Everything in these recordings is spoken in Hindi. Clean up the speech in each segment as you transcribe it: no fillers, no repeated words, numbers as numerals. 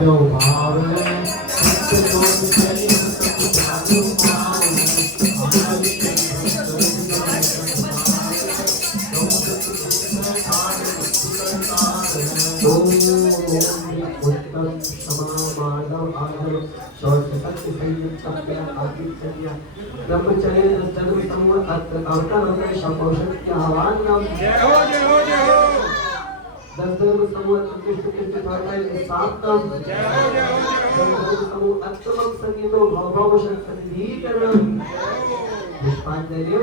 जो भाव है सत्य चालू भाव उत्तम क्षमा मानव आदर शौच सत्य संयम सत्य आदित्य ब्रह्मचर्य जन्म समूह अवतार शपोषण के आह्वान नाम जय हो दर्शन समूह उत्कृष्ट कृष्ण भाई सातम जय हो दर्शन समूह अत्तम संगीतो भव शक्ति करण पुष्पांजलि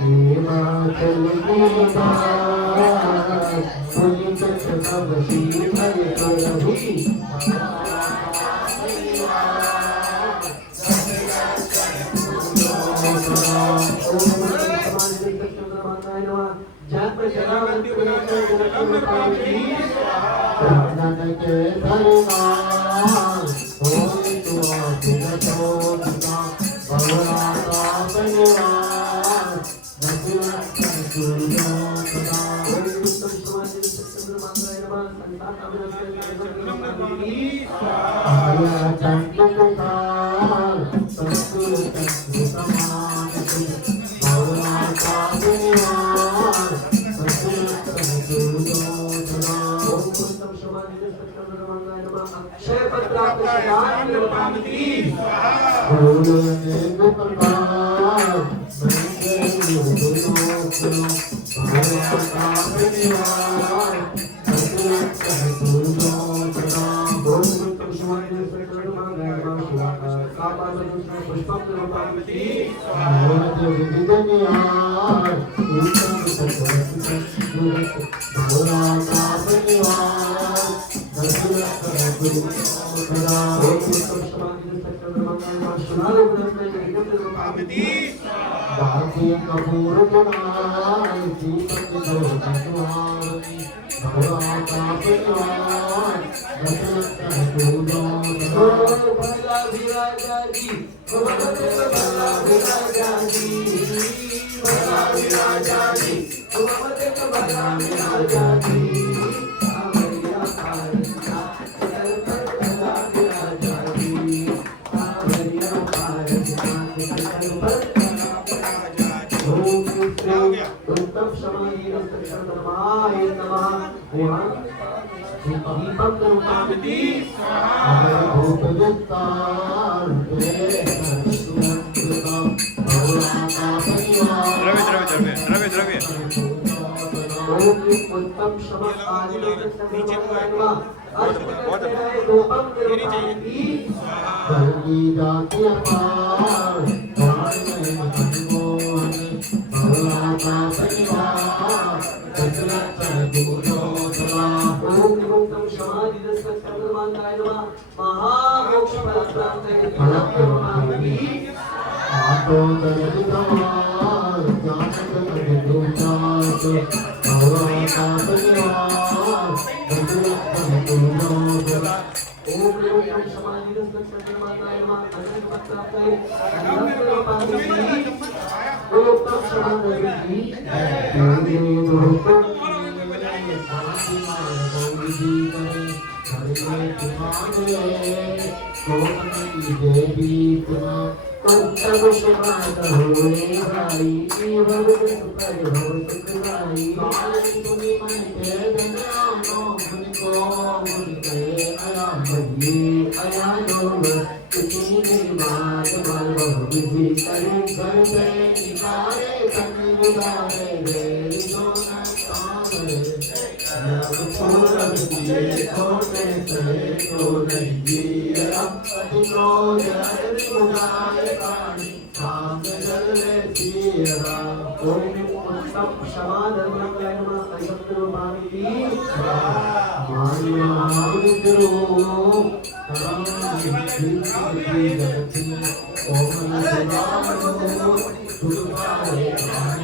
हिमाचल की सब शीतल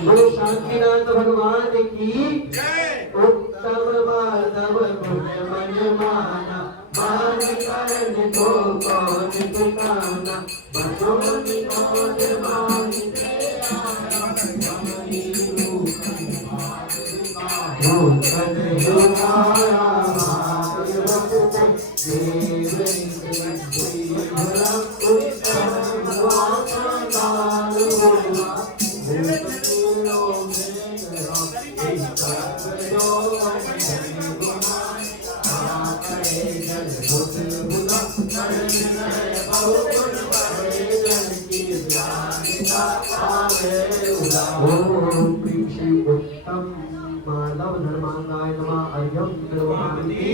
प्रभु शांतिनाथ भगवान की उत्तम माधव पुण्य मन माना मान करण को कौन ठिकाना बजोनी कौन मानी तेरा माधव धर्मांगाय नमः अर्घ्यं निर्वहामि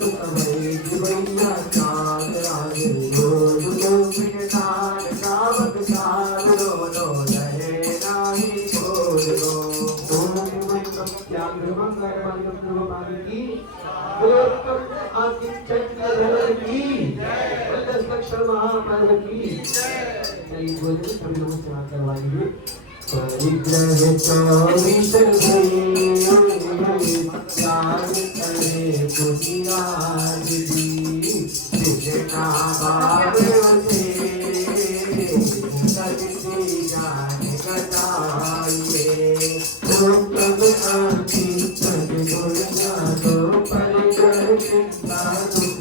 सुख भय जीवैया चाँद रागे रोज गोविंद नाम सावक सार रो रहे नाही छोड़ रो। ओम मंगलम त्यागम कर्मण्यम ध्रुवपाणि की गोलोकम आदित्य धर की दशलक्ष महापर्व की। चलिए बोलिए सभी लोग सेवा करवाइए। परिग्रह चौबीस त्याग करे कुटियार दी कृष्णा भाव से करती जान कटाइए। ओम तब अंकित गुण जानो परिग्रह चिंता दुख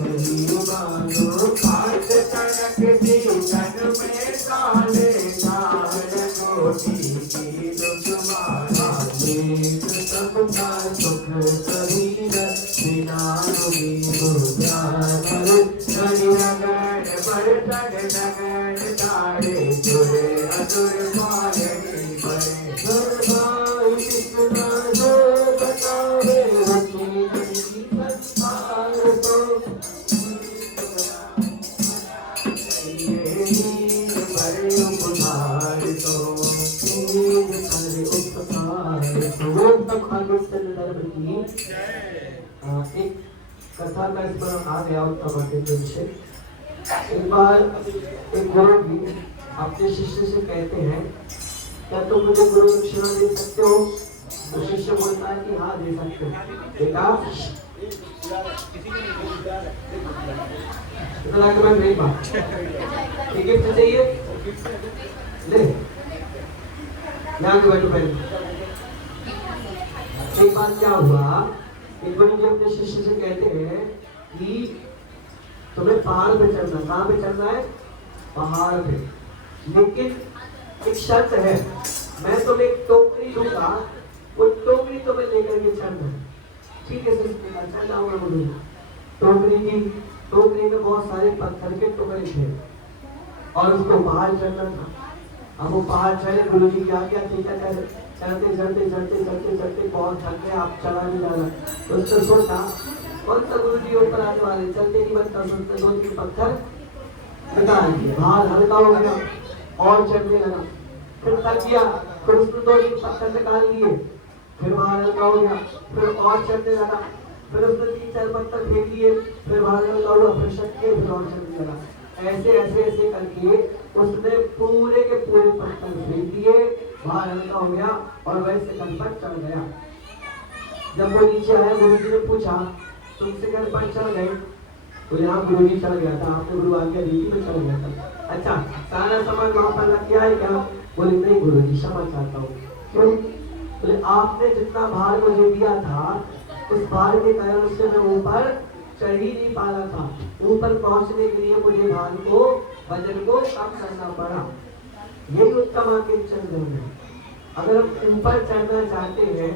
मानो पाठ तड़क दी तन में काले काल कोटि की दुष्मारा नीत सबका सुख शरीर बिना रोगी मुद्राधर शरीर पर टग टग तारे जुड़े असुर मारणी पड़े भाई कितना जो बतावे रखी संसार को बड़े उपकार तो एक कथा का स्मरण आ गया उत्तम दिन से। एक बार एक गुरु जी अपने शिष्य से कहते हैं क्या तुम मुझे गुरु दक्षिणा दे सकते हो? तो शिष्य बोलता है कि हाँ दे सकते हो। बेटा इतना कि मैं नहीं बात गिफ्ट चाहिए ले यहाँ के बैठो पहले। एक बार क्या हुआ, एक गुरु जी अपने शिष्य से कहते हैं कि तुम्हें पहाड़ पे चढ़ना। कहाँ पे चढ़ना है? पहाड़ पे। लेकिन एक शर्त है, मैं तुम्हें एक टोकरी दूंगा, वो टोकरी तुम्हें लेकर के चढ़ना है। ठीक है सर, चढ़ना होगा मुझे। टोकरी में बहुत सारे पत्थर के टुकड़े थे और उसको पहाड़ चढ़ना था। अब वो पहाड़ चढ़े, गुरु जी क्या किया, ठीक है चढ़ते चढ़ते चढ़ते चढ़ते चढ़ते बहुत थक गए, आप चढ़ा नहीं जा रहा। तो उसने सोचा कौन सा गुरु जी ऊपर आने वाले, चलते नहीं बनता। सोचते दो तीन पत्थर निकाल दिए, भार हल्का हो गया और चढ़ने लगा। फिर थक गया, फिर उसने दो तीन पत्थर निकाल लिए, फिर भार हल्का हो गया, फिर और चढ़ने लगा। फिर उसने तीन चार पत्थर फेंक दिए, फिर भार हल्का हुआ, फिर शक के फिर और चढ़ने लगा। ऐसे ऐसे ऐसे करके उसने पूरे के पूरे पत्थर फेंक दिए, भार हल्का हो गया और वैसे घर पर चढ़ गया। जब वो नीचे आया, गुरु जी ने पूछा तुमसे घर पर चढ़ गए? तो यहाँ गुरु जी चढ़ गया था, आपने गुरु आज्ञा दी थी, मैं चढ़ गया था। अच्छा सारा सामान वहाँ पर रख के आए क्या? बोले नहीं गुरु जी क्षमा चाहता हूँ। क्यों? बोले आपने जितना भार मुझे दिया था उस भार के कारण उससे मैं ऊपर चढ़ ही नहीं पा रहा था। ऊपर पहुंचने के लिए मुझे भार को वजन को कम करना पड़ा। यही उत्तम आकिंचन है। अगर हम ऊपर चढ़ना चाहते हैं,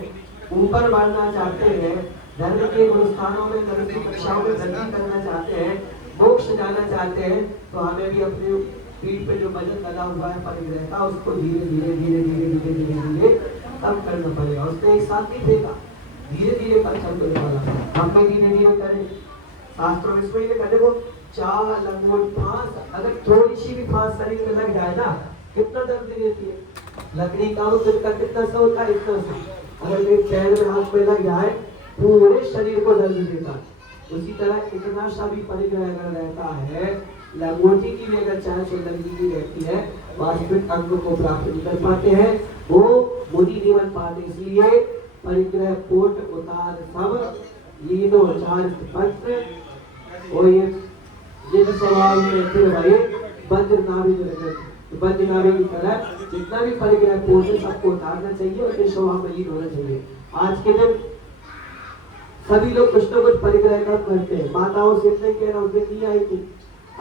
ऊपर बढ़ना चाहते हैं, धर्म के गुणस्थानों में, धर्म की कक्षाओं में वृद्धि करना चाहते हैं, मोक्ष जाना चाहते हैं, तो हमें भी अपनी पीठ पे जो वजन लगा हुआ है परिग्रह का, उसको धीरे धीरे धीरे धीरे धीरे धीरे धीरे कम करना पड़ेगा। उसने एक साथ नहीं फेंका, धीरे धीरे पर चलने वाला। हम भी धीरे धीरे करें। शास्त्रों में इसमें लिखा देखो, 4 लंगोट फांस, अगर थोड़ी सी भी फांस शरीर में लग जाए ना, कितना दर्द देती है। लकड़ी का का कितना सा होता है, इतना सा। अगर एक पैर में हाथ में लग जाए, पूरे शरीर को दर्द देता। उसी तरह इतना सा भी परिग्रह अगर रहता है, लंगोटी की भी अगर चाहे तो लंगी की रहती है, वास्तविक अंग को प्राप्त नहीं कर पाते हैं, वो मुनि नहीं बन पाते। इसलिए परिग्रह कोट उतार सब लीनो चार पत्र और ये जिस स्वभाव में फिर भरे वज्र नाभि वज्र नाभि की तरह जितना भी परिग्रह कोट है सबको उतारना चाहिए और फिर स्वभाव में लीन होना चाहिए। आज के दिन सभी लोग कुछ न कुछ परिग्रह करते हैं। माताओं से इतने कह रहा उसने किया ही थी।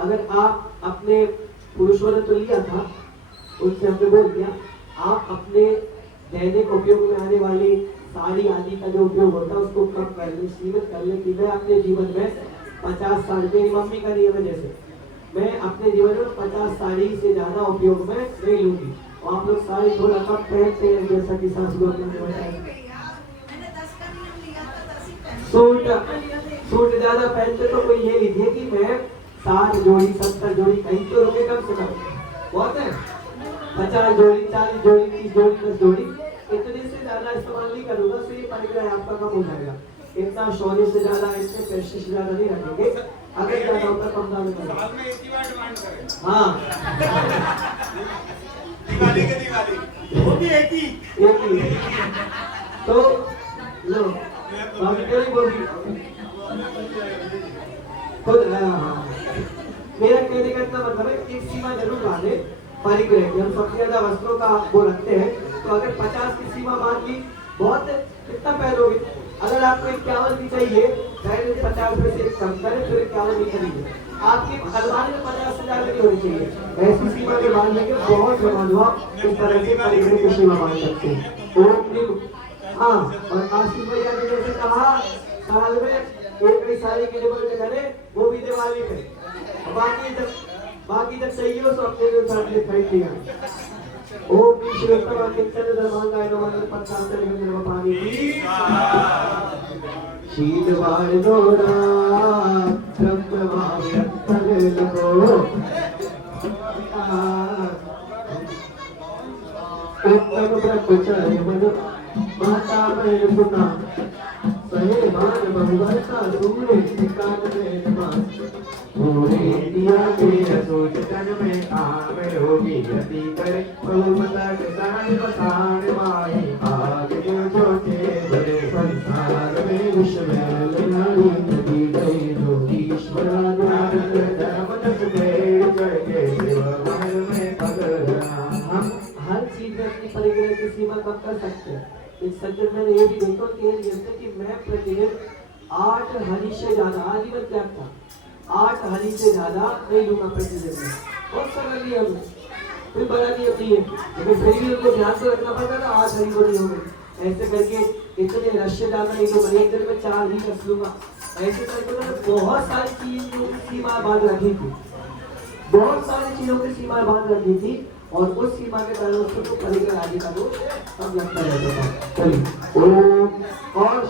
अगर आप अपने पुरुषों ने तो लिया था, उनसे हमने बोल दिया, आप अपने दैनिक उपयोग में आने वाली साड़ी आदि का जो उपयोग होता है उसको कम कर ले, सीमित कर ले कि मैं अपने जीवन में 50 साड़ी, मेरी मम्मी का नियम है जैसे, मैं अपने जीवन में 50 साड़ी से ज्यादा उपयोग में नहीं लूंगी। और आप लोग साड़ी थोड़ा कम पहनते हैं, जैसा कि सासू ने बताया। सूट सूट ज्यादा पहनते तो कोई ये लीजिए कि मैं 60 जोड़ी 70 जोड़ी कहीं तो रुके कम से कम, बहुत है 50 जोड़ी 40 जोड़ी 30 जोड़ी 10 जोड़ी, इतने से ज्यादा इस्तेमाल नहीं करूंगा, तो ये परिग्रह आपका कम हो जाएगा। इतना शौर्य से ज्यादा, इतने पैसे से ज्यादा नहीं रखेंगे, अगर ज्यादा होता कम दाम में साल में एक ही बार डिमांड करें। हाँ दिवाली के दिवाली वो भी एक ही तो लो बाकी कोई बोली खुद। मेरा कहने का इतना मतलब है एक सीमा जरूर बांधे परिग्रह की। हम सबसे ज्यादा वस्त्रों का वो रखते हैं, तो अगर 50 की सीमा बांध ली, बहुत कितना पहनोगे? अगर आपको 51 की चाहिए, पहले 50 में से कम करें, फिर 51 की खरीदे। आपकी अलमारी में 50 से ज्यादा नहीं होनी चाहिए, ऐसी सीमा में बांध लेंगे बहुत समाज इस तरह से परिग्रह की सीमा बांध सकते हैं। हाँ, और आशीष भैया ने जैसे कहा साल में एक ही साड़ी की जरूरत करे, वो भी दिवाली पे, बाकी जब चाहिए हो तो अपने लिए साड़ी खरीद लिया। ओम श्रीस्तव किंचन धर्मांगाय नमः पंचांतर गंधर्व पानी शील बाण दोरा ब्रह्म भाव्यंतर लगो उत्तम ब्रह्मचर्य मन माता बहन पुना सहे मान बहुवर्षा दूरे ठिकान में नमाज पूरे इंडिया के रसोई तन में आमे होगी गति करे बहुमता के दान बसान माही आगे जो के बड़े संसार में विश्व में नारी नदी गई योगीश्वरा द्वार धर्म दस पेड़ चढ़ के शिव महल में पगड़ा। हम हर चीज में अपनी परिग्रह की सीमा कम कर सकते हैं। इस सज्जन मैंने ये भी देखो कि मैं प्रतिदिन 8 हरी से ज्यादा आजीवन त्याग था, 8 हरी से ज्यादा नहीं लूंगा प्रतिदिन में। बहुत सरल लिया हमने, कोई बड़ा नहीं होती है, लेकिन फिर भी उनको ध्यान तो रखना पड़ता था 8 हरी को नहीं हो गई। ऐसे करके इतने रश से ज्यादा नहीं लूंगा, एक दिन में 4 ही रस लूंगा। ऐसे करके मैंने बहुत सारी चीजों की सीमा बांध रखी थी, बहुत सारी चीजों की सीमा बांध रखी थी, और उस सीमा के कारण उसको परिग्रह आदि का वो सब लगता रहता था। चलिए और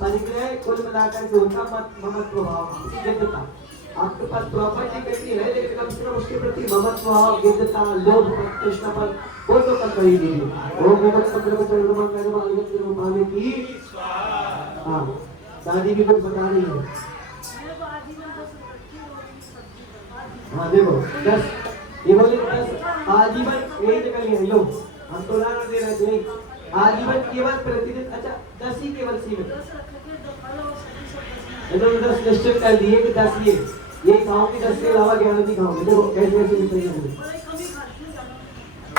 परिग्रह कुल मिलाकर जो होता ममत्व भाव गिद्धता, आपके पास प्रॉपर्टी कैसी है लेकिन कम से कम उसके प्रति ममत्व भाव गिद्धता लोभ तृष्णापन वो तो कम कर ही दीजिए। ओम नमः शिवाय की। हाँ दादी भी कुछ बता रही है। हाँ देखो 10 ये बोले 10 आजीवन यही जगह लिया लो, हम तो लाना दे रहे थे आजीवन केवल प्रतिदिन। अच्छा 10 ही केवल सीमित, तो 10 निश्चित कर दिए कि 10 ये खाओगे, 10 के अलावा 11 नहीं खाओगे। देखो कैसे ऐसे मिठाई है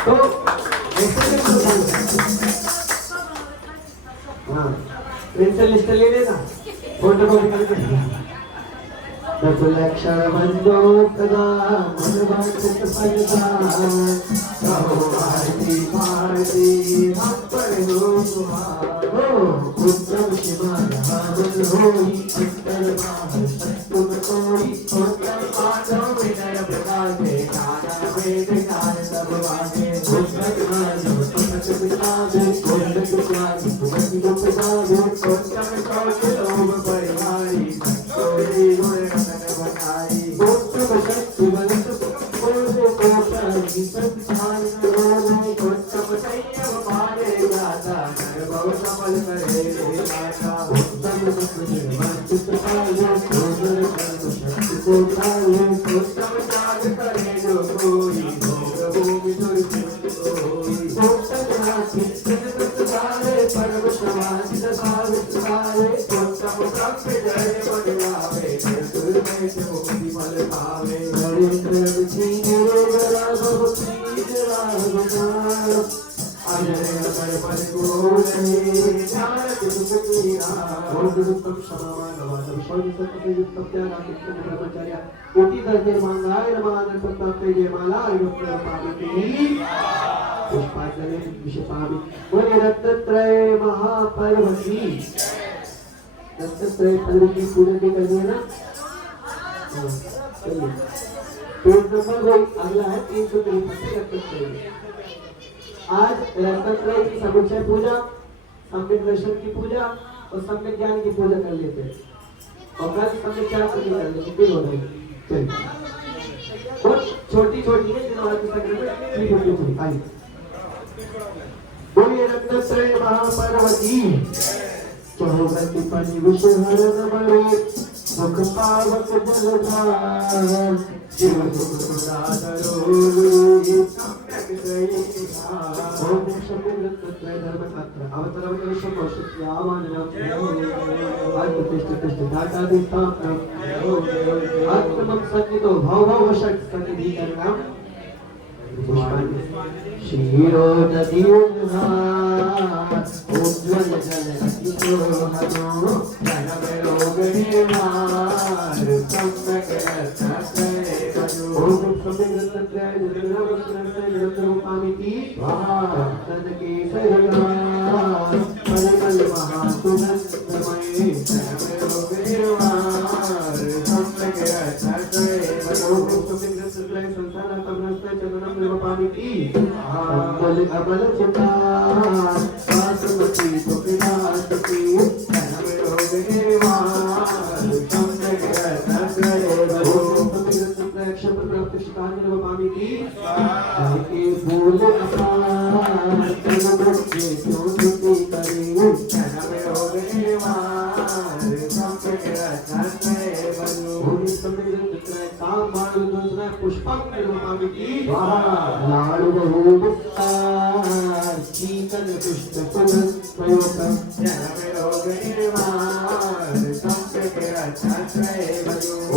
तो हाँ इनसे लिस्ट ले लेना, फोटो कॉपी करके। दस लक्षण बंदोतरा मनवाचित फलदा कहो आरती भारती हम पर हो तुम्हारो उत्तम शिवाय हावन होई चित्तर बाहर तुम कोई उत्तम पादों विनय प्रकाश नाना वेद ज्ञान सब वागे उत्तम मानो तुम चितावे उत्तम स्वामी तुम गुप्तावे उत्तम कौशल लोभ परिहारी सोई गुण रत्नत्रय की पूजन भी करनी है ना। पेज नंबर अगला है 353। आज रत्नत्रय की समुच्चय पूजा, सम्यक दर्शन की पूजा और सम्यक ज्ञान की पूजा कर लेते हैं। और मैं सबसे क्या करने कर रही बिल हो रही चलिए बहुत छोटी छोटी है जिन बात तक में 353 आई बोलिए रत्नत्रय महापार्वती चौगति पंच हरण बड़े सुख पावक जलधार शिव सुखदादरो सम्यक गई ओम शंभु रत्नत्रय धर्मकत्र अवतरवते शंभुष्यावानम अर्थतिष्ठ धातादिस्थानम आत्मम सन्नितो भव षट् सन्निधिकरणम क्षीरो नदीउन्हा उज्ज्वल जल किशोहनो जनमरोग निवार सम्यक रत्नत्रय ओम सम्यक रत्नत्रय जगन्नाथामिति तन केसरगार परिमल महासुगंधमय जनमरोग निवार सम्यक रत्नत्रय ओम सम्यक रत्नत्रय संसार तमनस्ते चरणम निर्वपामिति अमल अमल चिता बासमती सुखिनास्ति जनमरोग निवार सम्यक रत्नत्रय ओम सम्यक रत्नत्रय क्षत्र प्राप्त शिकान निर्वपामिति के फूल अपार तनमस्ते चोटि करे जनमरोग निवार सम्यक रत्नत्रय ओम सम्यक रत्नत्रय काम मानु दूसरा पुष्पक निर्वपामिति लाडू बहुमुक्तार शीतल पुष्प सुगंधयुक्तम जनमरोग निवार सम्यक रत्नत्रय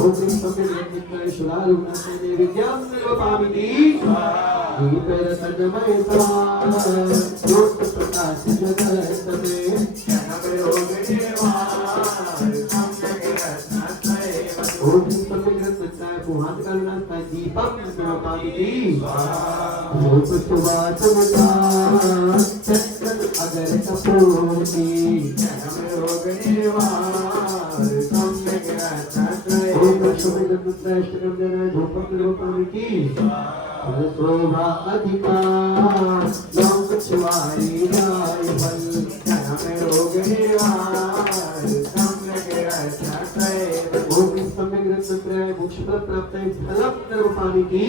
ओम सम्यक रत्नत्रय शुलारुणस्य विद्यां निर्वपामिति दीपर तन्मय सार ज्योत प्रकाश जगतमे जनमरोग निवार सम्यक रत्नत्रय ओम सम्यक रत्नत्रय मुहान करुणास्ताय दीपम निर्वपामिति रूप सुवासनदार चक्रन अगर कपूरती जनमरोग निवार सम्यक रत्नत्रय ओम सम्यक रत्नत्रय अष्टकम जन धूपम निर्वपामिति शोभा अधिकार लोक छुआई जाय फल जनमरोग निवार सम्यक रत्नत्रय ओम सम्यक रत्नत्रय मोक्षफल प्राप्त फलम निर्वपामिति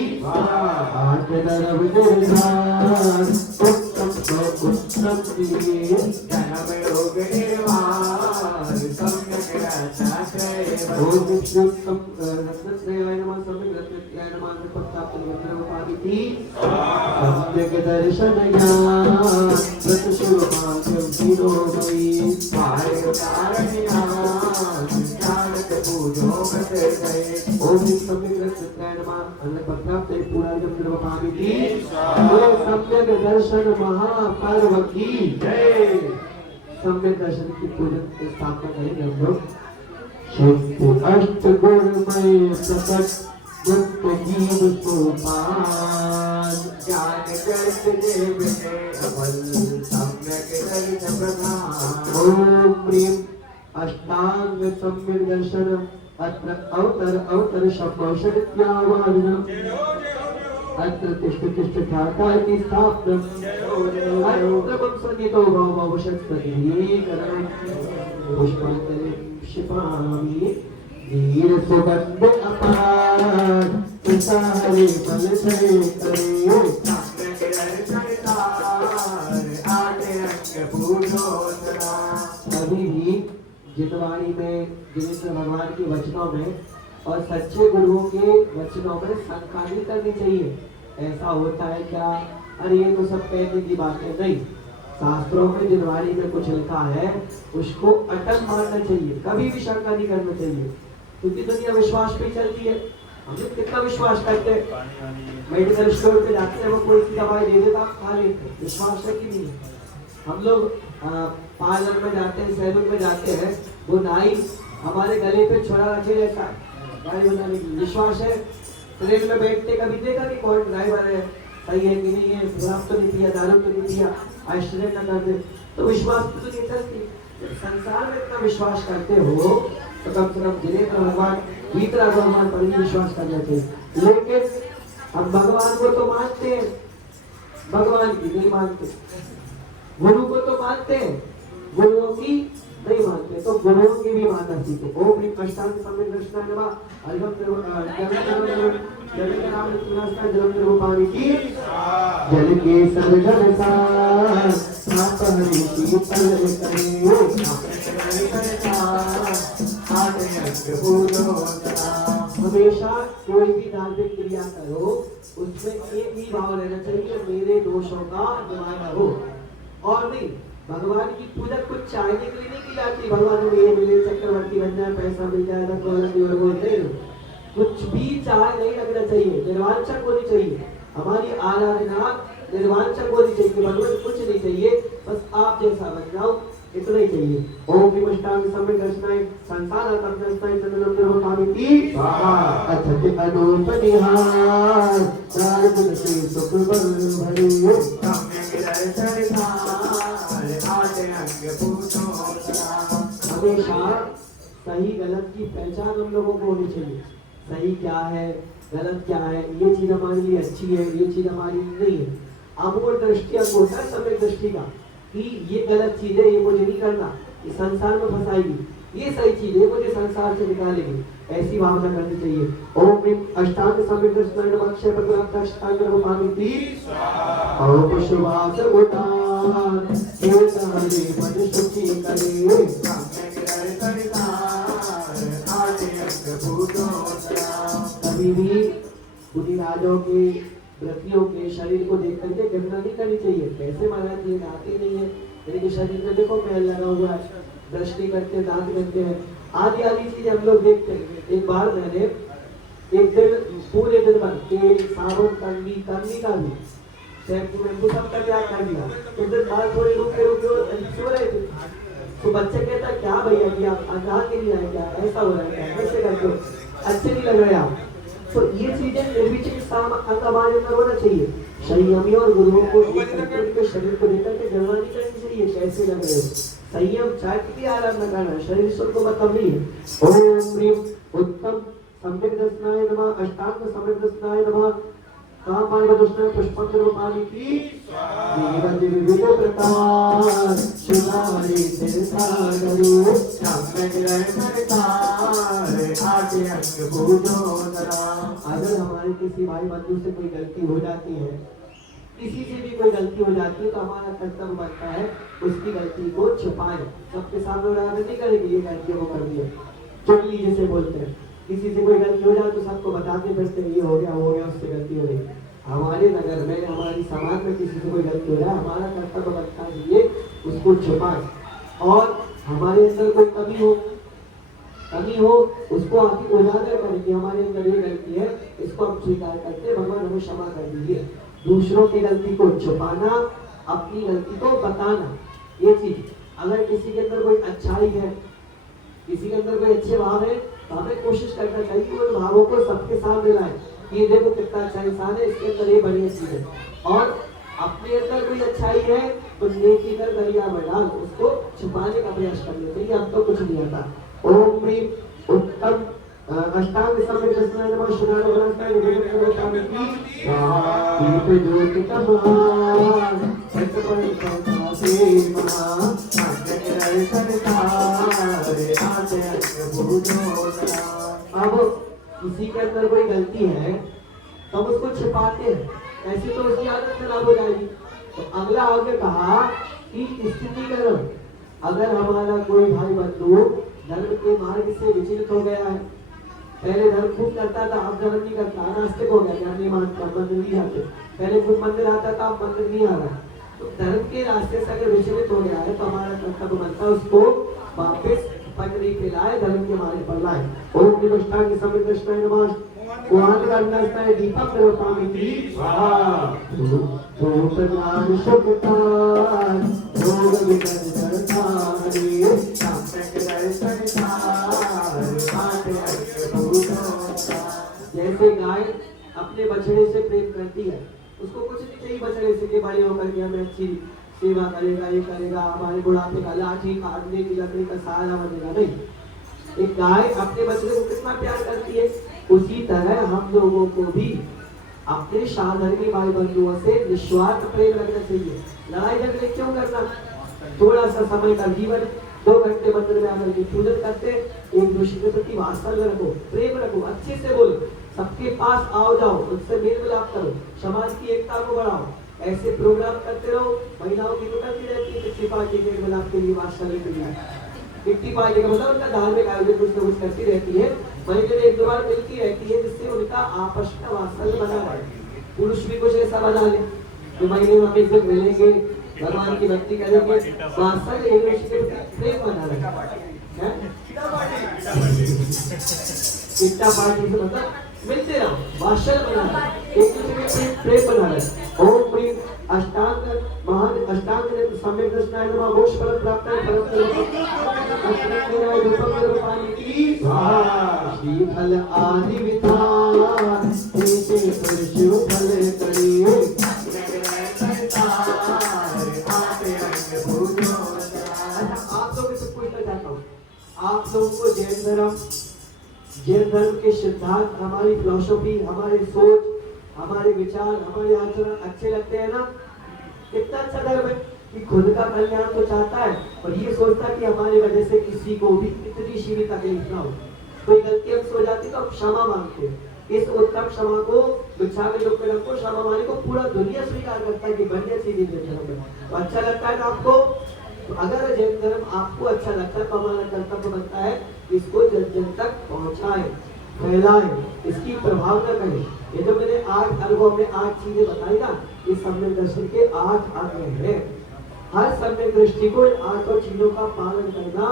आर्तदरव निर्धार उत्तम उत्तम दिए जनमरोग निवार सम्यक रत्नत्रय ओम उत्तम रत्नत्रयाय नमः सम्यक रत्नत्रयाय नमः प्राप्त निर्वपामिति सम्यक दर्शन ज्ञान प्रतिशुभाग्यम शिरोमयि भार्य कारण्यान जानक पूजो मत गए ओम सम्यक रत्नत्रयाय नमः अन्नपत्राप्त पूर्णार्घ्यं निर्वपामिति ओम सम्यक दर्शन महापार्वती जय सम्यक दर्शन की पूजन की स्थापना करेंगे हम लोग शिव अष्ट गुणमय प्रकट गुप्त जीव सोपान ज्ञान कर्त देव है अमल सम्यक दर्शन प्रधान ओम प्रेम अष्टांग सम्यक दर्शन अत्र अवतर शब्दौषधित्यावादिनम् अत्र तिष्ठ ठाता इति स्थाप्तम् अत्र संगीतो भव षट्पदीकरणम् पुष्पाञ्जलिं क्षिपामि वीर सुगंध अपार तुषारे फल छय करे सम्यक दर्शनदार आगे अंग पूजोतरा अभी भी जितवाणी में जिनेन्द्र भगवान के वचनों में और सच्चे गुरुओं के वचनों में शंका नहीं करनी चाहिए। ऐसा होता है क्या, अरे ये तो सब कहने की बातें नहीं, शास्त्रों में जिनवाणी में कुछ लिखा है उसको अटल मानना चाहिए, कभी भी शंका नहीं करना चाहिए, क्योंकि दुनिया विश्वास पे चलती है। हम लोग कितना विश्वास करते हैं, मेडिकल स्टोर पे जाते हैं वो कोई सी दवाई दे देता आप खा लेते हैं, विश्वास है कि नहीं। हम लोग पार्लर में जाते हैं, सैलून में जाते हैं, वो नाई हमारे गले पे छोड़ा रखे रहता है गाड़ी बनाने की, विश्वास है। ट्रेन में बैठते कभी देखा कि कौन ड्राइवर है, सही है कि नहीं है, शराब तो नहीं पिया, दारू तो नहीं पिया, एक्सीडेंट ना कर दे, तो विश्वास तो नहीं चलती। संसार में इतना विश्वास करते हो तो कम से कम जिनेन्द्र भगवान भीतरा भगवान पर ही विश्वास कर लेते। लेकिन हम भगवान को तो मानते हैं, भगवान की नहीं मानते, गुरु को तो मानते हैं, गुरुओं की नहीं मानते तो गुरुओं की भी मानना सीखे। ओम ह्रीं अष्टांग सम्यक दर्शनाय नमः। अर्घम जलम की जल के सर्जन सार हरि शीतल करियो हमेशा कोई भी धार्मिक क्रिया करो उसमें एक ही भाव रहना चाहिए, मेरे दोषों का निवारण हो। और नहीं, भगवान की पूजा कुछ चाहने के लिए नहीं की जाती, भगवान में ये मिले, चक्रवर्ती बन जाए, पैसा मिल जाए, कुछ भी चाह नहीं लगना चाहिए, निर्वांछा होनी चाहिए। हमारी आराधना निर्वांछा होनी चाहिए, भगवान कुछ नहीं चाहिए, बस आप जैसा बन जाओ, इतना ही चाहिए। ओम ह्रीं अष्टांग सम्यक दर्शनाय संसार दर्शनाय चंद्रलोक की अथक अनूप निहार प्रारब्ध से सुख बल भरियो सम्यक दर्शन आटे अंग पूछो। हमेशा सही गलत की पहचान हम लोगों को होनी चाहिए। सही क्या है, गलत क्या है, ये चीज हमारे लिए अच्छी है, ये चीज हमारी नहीं है। अमूल दृष्टि अंग होता है सम्यक दृष्टि का, कि ये गलत चीज है, ये मुझे नहीं करना, ये संसार में फंसाएगी, ये सही चीज है, मुझे संसार से निकालेगी, ऐसी भावना करनी चाहिए। ओम ह्रीं अष्टांग सम्यक दर्शनाय नमः। अक्षय पद्मार्थ अष्टांग रूपामिति ओम शुभास उदार केतहरि मन सुखी करे सम्यक दर्शन आटे अंग पूजो। कभी भी बुद्धि राजों के व्रतियों के शरीर को देख करके घृणा नहीं करनी चाहिए। कैसे महाराज ये आते नहीं है, इनके शरीर में देखो मैल लगा हुआ है, दृष्टि करते हैं, दांत करते हैं, आदि आदि चीज हम लोग देखते हैं। एक बार मैंने एक दिन पूरे दिन भर तेल साबुन कंघी का भी शैम्पू में सबका त्याग कर दिया। एक दिन बाल थोड़े रुके सो रहे थे, तो बच्चे कहता क्या भैया जी आप अजान के लिए आए, क्या ऐसा हो रहा है, क्या कैसे करते हो, अच्छे नहीं लग रहे आप। तो ये चीजें निर्विचिक हमारे अंदर होना चाहिए। संयमी और गुरुओं को उनके शरीर को लेकर के गणना नहीं करनी चाहिए, कैसे लग रहे हो। संयम चाट की आराधना करना, शरीर को मतलब नहीं है। ओम ह्रीं उत्तम सम्यक दर्शनाय नमः। अष्टांग सम्यक दर्शनाय नमः। कामार्ग दर्शनाय पुष्पंग रूपाणि की विविध प्रकार सुनारी सिरसागरु सम्यक दर्शन आटे अंग पूजो। अगर हमारे किसी भाई बंधु से कोई गलती हो जाती है, किसी से भी कोई गलती हो जाती है, तो हमारा कर्तव्य बनता है उसकी गलती को छुपाएं, सबके सामने उड़ाने नहीं करेंगे ये गलती वो कर दिया, चुगली जिसे बोलते हैं। किसी से कोई गलती हो जाए तो सबको बताते फिरते ये हो गया उससे गलती हो गई। हमारे नगर में, हमारी समाज में किसी से कोई गलती हो जाए, हमारा कर्तव्य बनता है ये उसको छुपाएं। और हमारे अंदर कोई कमी हो उसको आके उजागर करें कि हमारे अंदर ये गलती है, इसको हम स्वीकार करते हैं, भगवान हमें क्षमा कर दीजिए। दूसरों की गलती को छुपाना, अपनी गलती को बताना, ये चीज। अगर किसी के अंदर कोई अच्छाई है, किसी के अंदर कोई अच्छे भाव है, तो हमें कोशिश करना चाहिए कि उन भावों को सबके सामने लाए कि ये देखो कितना अच्छा इंसान है, इसके अंदर ये बढ़िया चीज है। और अपने अंदर कोई अच्छाई है तो नेकी कर दरिया में डाल, उसको छुपाने का प्रयास करना चाहिए। अब तो कुछ नहीं आता। ओम ह्रीं उत्तम अष्टांग सम्यक दर्शनाय नमः। शुनानो ग्रंथाय विवेक रूपाणि की दीप ज्योति कमान सतपन संसासे महा सम्यक दर्शन आटे अंग पूजो। अब किसी के अंदर कोई गलती है तो हम उसको छिपाते हैं, ऐसी तो उसकी आदत खराब हो जाएगी। तो अगला आगे कहा कि स्थितिकरण, अगर हमारा कोई भाई बंधु धर्म के मार्ग से विचलित हो गया है, पहले धर्म खूब करता था, अब धर्म नहीं करता, नास्तिक हो गया, ज्ञान नहीं मानता, मंदिर नहीं आते, पहले खूब मंदिर आता था, अब मंदिर नहीं आ रहा, तो धर्म के रास्ते से अगर विचलित हो गया है तो हमारा कर्तव्य बनता है उसको वापस पटरी पे लाए, धर्म के मार्ग पर लाए। ओम ह्रीं अष्टांग सम्यक दर्शनाय नमः। कुआन का नमस्कार दीपक रूपाणि की धूप ज्ञान शुभकार भोग विकट करतारे सम्यक दर्शन आटे अंग पूजो। जैसे गाय अपने बछड़े से प्रेम करती है, उसको कुछ नहीं चाहिए बछड़े से कि बड़े होकर के हमें अच्छी सेवा करेगा, ये करेगा, हमारे बुढ़ापे का लाठी काटने की लकड़ी का सहारा बनेगा, नहीं। एक गाय अपने बछड़े को कितना प्यार करती है, उसी तरह हम लोगों को भी अपने साधर्मी भाई बंधुओं से निस्वार्थ प्रेम रखना चाहिए। लड़ाई झगड़े क्यों करना, थोड़ा सा समय का जीवन 2 घंटे मंदिर में आकर के पूजन करते, एक दूसरे के प्रति वात्सल्य रखो, प्रेम रखो, अच्छे से बोलो, सबके पास आओ जाओ, उनसे मेल मिलाप करो, समाज की एकता को बढ़ाओ। ऐसे प्रोग्राम करते रहो। महिलाओं की निकलती रहती है किट्टी पार्टी के मेल मिलाप के लिए, वात्सल्य के लिए। किट्टी पार्टी का मतलब उनका धार्मिक आयोजन कुछ न कुछ करती रहती है, महीने में 1-2 बार मिलती रहती है, जिससे उनका आपस में वात्सल्य बना रहे। पुरुष भी कुछ ऐसा बना ले कि महीने में एक दिन मिलेंगे, भगवान की भक्ति करेंगे, वात्सल्य एक दूसरे के प्रति प्रेम बना रहे। किट्टा पार्टी से मतलब मिलते रहो, वात्सल्य बना रहे, एक दूसरे के प्रेम बना रहे। ओम प्रीम अष्टांग महान अष्टांग ने सम्यक दर्शनाय नमः मोक्ष फल प्राप्त है फल श्री फल आदि विधान ऐसे शिव फल करिए। आप लोगों से पूछना चाहता हूँ, आप लोगों को जैन धर्म के सिद्धांत, हमारी फिलॉसफी, हमारी सोच, हमारे विचार, हमारे आचरण अच्छे लगते हैं ना? कितना अच्छा धर्म है कि खुद का कल्याण तो चाहता है और ये सोचता है कि हमारी वजह से किसी को भी इतनी सी भी तकलीफ ना हो। कोई गलती हमसे हो जाती तो हम क्षमा मांगते हैं। इस उत्तम क्षमा को भिक्षावे लोग को क्षमा मांगने को पूरा दुनिया स्वीकार करता है कि बढ़िया चीज है। तो अच्छा लगता है ना आपको? तो अगर जैन धर्म आपको अच्छा लगता है तो हमारा कर्तव्य बनता है इसको जन जन तक पहुंचाए, फैलाए, इसकी प्रभावना करें। ये जो मैंने 8 अनुभव में 8 चीजें बताई ना, इस सम्यक दर्शन के 8 अंग हैं। हर सम्यक दृष्टि को इन 8 चीजों का पालन करना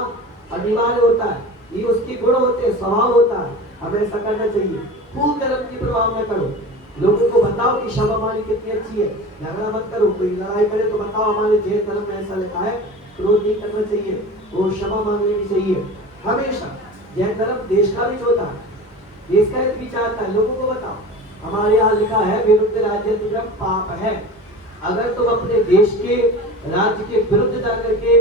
अनिवार्य होता है। ये उसकी गुण होते हैं, स्वभाव होता है, हमें ऐसा करना चाहिए। फूल धर्म की प्रभावना करो, लोगों को बताओ कि क्षमा मानी कितनी अच्छी है। झगड़ा मत करो, कोई लड़ाई करे तो बताओ हमारे जैन धर्म में ऐसा लिखा है, क्रोध नहीं करना चाहिए, वो क्षमा मांगनी भी चाहिए हमेशा। जैन धर्म देश का भी होता है, देश का हित भी चाहता है, लोगों को बताओ। हमारे यहाँ लिखा है विरुद्ध राज्य पाप है। अगर तुम अपने देश के राज्य के विरुद्ध जाकर के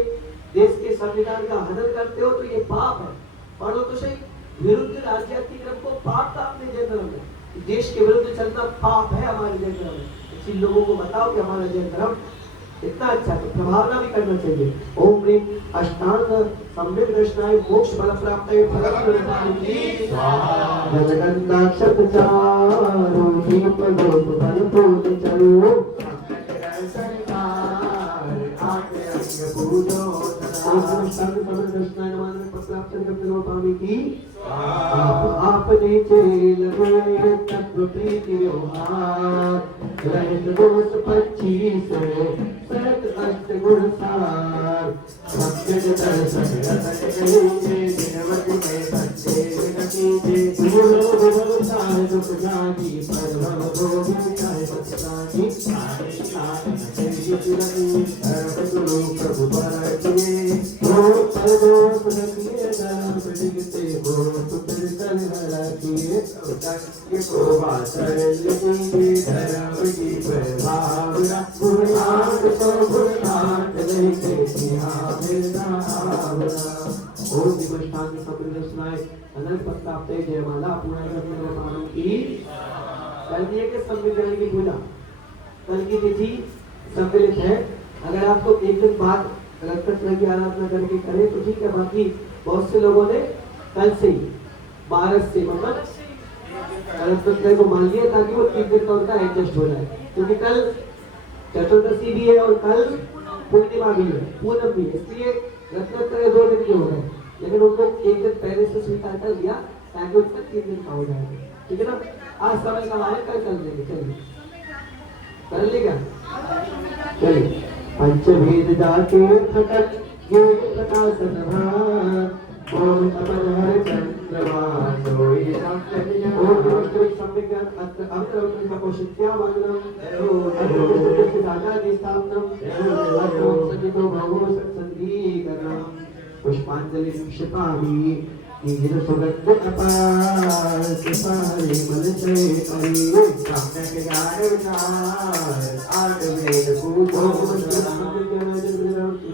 देश के संविधान का हनन करते हो तो ये पाप है। पढ़ो तो सही, विरुद्ध राज्य को पाप था अपने जैन धर्म में, देश के विरुद्ध चलना पाप है हमारे जैन धर्म में। इसी लोगों को बताओ कि हमारा जैन धर्म इतना अच्छा है, तो प्रभावना भी करना चाहिए। ओम ह्रीम अष्टांग सम्यक दर्शनाय मोक्ष फल प्राप्त है फल प्रदायिनी स्वाहा जगन्नाथ चारो दीप लोक फल फूल चलो सरकार आके अंग पूजो अष्टांग सम्यक दर्शनाय नमः प्राप्त करते पावे की आपने चेल में तत्व प्रीति व्यवहार रहित दोष 25 सत अष्ट गुण सार भक्त दर्शन रतन कलीजे दिनवति में सच्चे कीजे गुरु गुरु सार दुख जानी परम भोगी चाहे सत्सानी सारे सारे तेरी चुराई धर्म गुरु प्रभु बरतिए ओ परदोष रखिए धर्म प्रदिगते हो पुत्र कल रखिए के को वासरल की धर्म की प्रभावना गुणान तो गुणान लेके यहाँ मिलना आवना। ओम दिवष्टांग सप्तदशनाय अनंत प्रतापते जयमाला पूर्ण करने वालों की कल दिए के संविधान की पूजा, कल की तिथि सम्मिलित है। अगर आपको एक दिन बाद कृष्ण की आराधना करके करें तो ठीक है, बाकी बहुत से लोगों ने कल से ही 12 से मतलब रत्नत्रय को मान लिया ताकि वो 3 दिन का उनका एडजस्ट हो जाए, क्योंकि कल चतुर्दशी भी है और कल पूर्णिमा भी है, पूनम भी है, इसलिए रत्नत्रय 2 दिन के हो गए, लेकिन उनको एक दिन पहले से स्वीकार कर लिया ताकि उनका 3 दिन का हो जाएगा। ठीक है ना? आज समय का है, कल कर लेंगे। चलिए कर लेगा, चलिए पंचभेद जाके प्रकट योग प्रकाश ओम अपर हर चंद्रमा सोई संकल्य ओम नमस्ते सम्यज्ञान अत्र तपोशित्या वागनम ओम दादा दिस्थापनम ओम सजितो भवो सत्संगीकरणम पुष्पांजलि क्षिपामि नीर सुगंध अपार सिपाही मन से हरि सम्यक ज्ञान विचार आठ वेद पूजो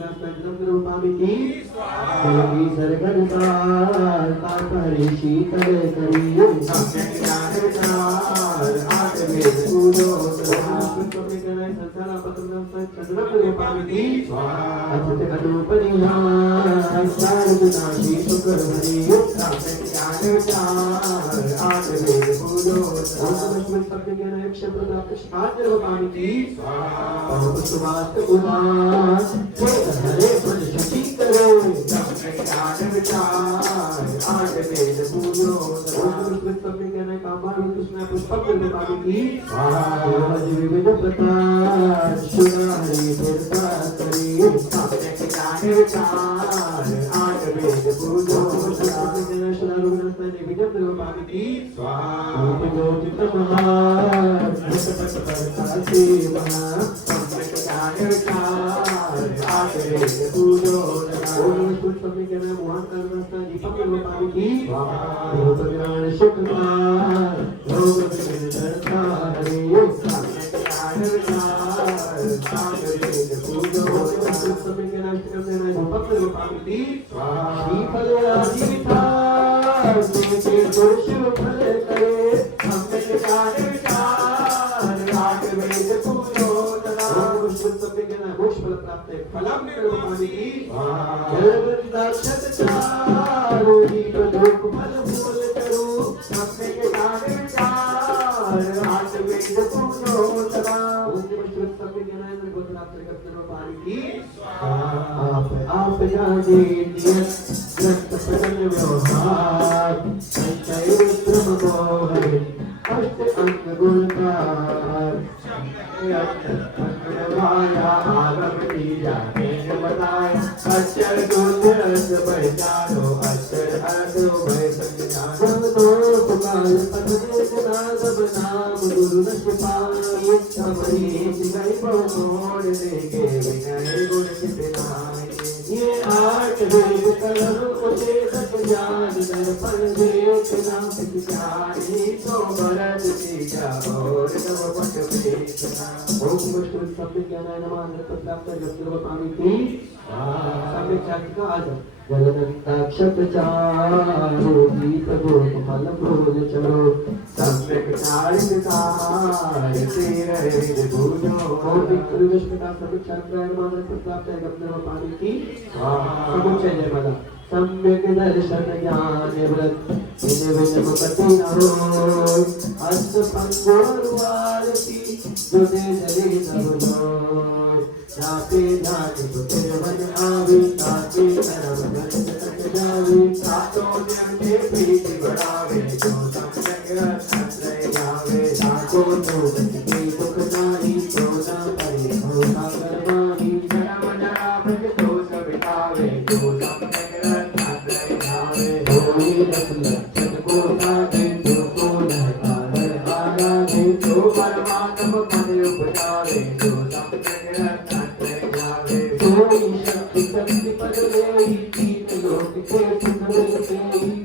स्वामी देवी सरगणकार तापहरि शीतल करी सम्यक ज्ञान विचार आत्मेव पूजो स्वामी कहना संसार पतंगम चंद्रम रूपामि अचित अनूपनिहार सारगुणाशी शुक्र हरि सम्यक ज्ञान विचार आत्मेव पूजो स्वामी सम्यक ज्ञान क्षत्र प्राप्त शास्त्र रूपामि सुवास उदास हरे पद शुचि करो सम्यक ज्ञान विचार आत्मेव पूजो स्वामी सम्यक ज्ञान कामर कृष्ण पुष्पक रूपामि विविध प्रकार शुद्ध हरि निर्भर करी सम्यक ज्ञान विचार आत्मेव पूजो स्वामी शरणं विविध रूपामि स्वामी ज्योति महान सम्यक ज्ञान विचार आत्मेव पूजो स्वामी कहना मोहन करना दीपक रूपामि रूप ज्ञान शुक्र लोक विचरता हरि सम्यक ज्ञान विचार आत्मेव पूजो स्वामी कहना अष्टकम दीपक रूपामि श्रीफल आदि विचार से पुरुष फल करे सम्यक ज्ञान विचार आत्मेव पूजो स्वामी कहना मोक्ष फल प्राप्त फलम रूपामि जगत चारो दीप धूप फल फूल करो सम्यक ज्ञान विचार आत्मेव पूजो स्वामी कहना गोत्र प्राप्त करते रूपामि आप जाने नियत ग्रंथ प्रकरण व्यवहार संचय ब्रह्म मोहन अष्ट अंग गुणकार माया आगम जाने बताया अक्षर गोत्र पहचानो अक्षर अर्थ भय संज्ञानो दो पुकार पद नाम नाम गुरु न पाए हमारी गई बहुमोड़ लेके विनय गुण कितनाए ये आठ वेद कलम उसे सत ज्ञान दर्पण देख नाम ज्ञानी तो भरत सीता और नव पट देखना ओम विष्णु सम्यक ज्ञान नमः प्राप्त जगद्रूपामि सम्यक चारिका आज जगदक्षत्रारो दीप गोप फल फूल चलो सम्यक चारिकार तेरे भूजो और विष्णु का सम्यक चारिका नमः प्राप्त जगद्रूपामि समुच्चय जय माला सम्यक दर्शन ज्ञान व्रत विनय विनमपति न हो अस्त पंगोरवारती जो दे जले न हो जाते जाते पुत्र मन आवे ताके नरम गंज तक जावे सातों जन्मे प्रीति बढ़ावे जो सम्यक संतय जावे साको तो के दुख नारी तो न परे हो सागर माही जन्म जरा भज तो सब बितावे जो सम्यक संतय जावे होई लक्षण को साधे जो को नहकार आरा दे जो परमात्मा मन उपजावे जो सम्यक शक्ति शक्ति पद ले तीन लोक के सुंदर से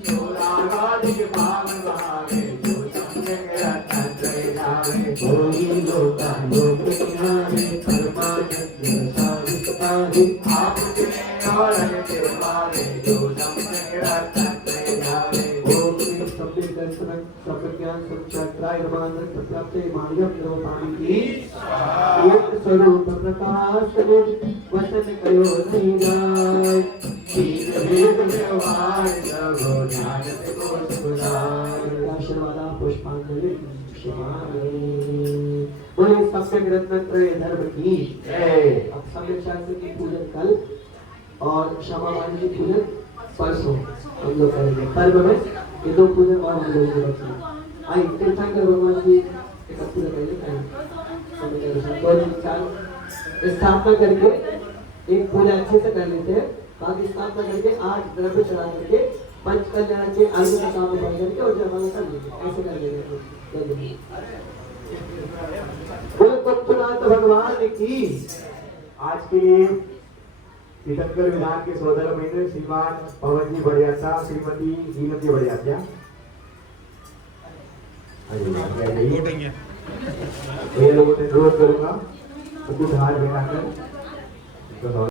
चोरावादिक भाव भावे जो सम्यक रत्न जावे कोई लोका लोक किनारे परमानंद सावित पारे आप जिने और के मारे जो सम्यक रत्न जावे ओम सम्यक दर्शन सम्यक ज्ञान संचात्राय नमः प्राप्ते मार्गम रूपामि एक स्वरूप प्रकाश वचन कयो नहीं जाय शील वेद व्यवहार लगो ज्ञान से को सुधार आशीर्वाद पुष्पांजलि शिवाय बोले सम्यक रत्न त्रय धर्म की जय। अब सम्यक शास्त्र की पूजन कल और श्यामा माई की पूजन परसों हम लोग करेंगे। पर्व में ये दो पूजन और हम लोग करेंगे। आई तीर्थंकर भगवान की एक पूजा पहले स्थापना करके एक पूजा अच्छे से कर लेते हैं, बाकी स्थापना करके 8 द्रव्य चढ़ा करके पंच कल्याण के आगे का काम बन करके और जमा कर लेंगे। ऐसे कर लेंगे। बोले तत्वनाथ भगवान की आज के तीर्थंकर विधान के सोदर महीने श्रीमान पवन जी बड़ियाचा श्रीमती नीलम जी बड़ियाचा ये लोगों ने रोज करूंगा कुछ हार बनाकर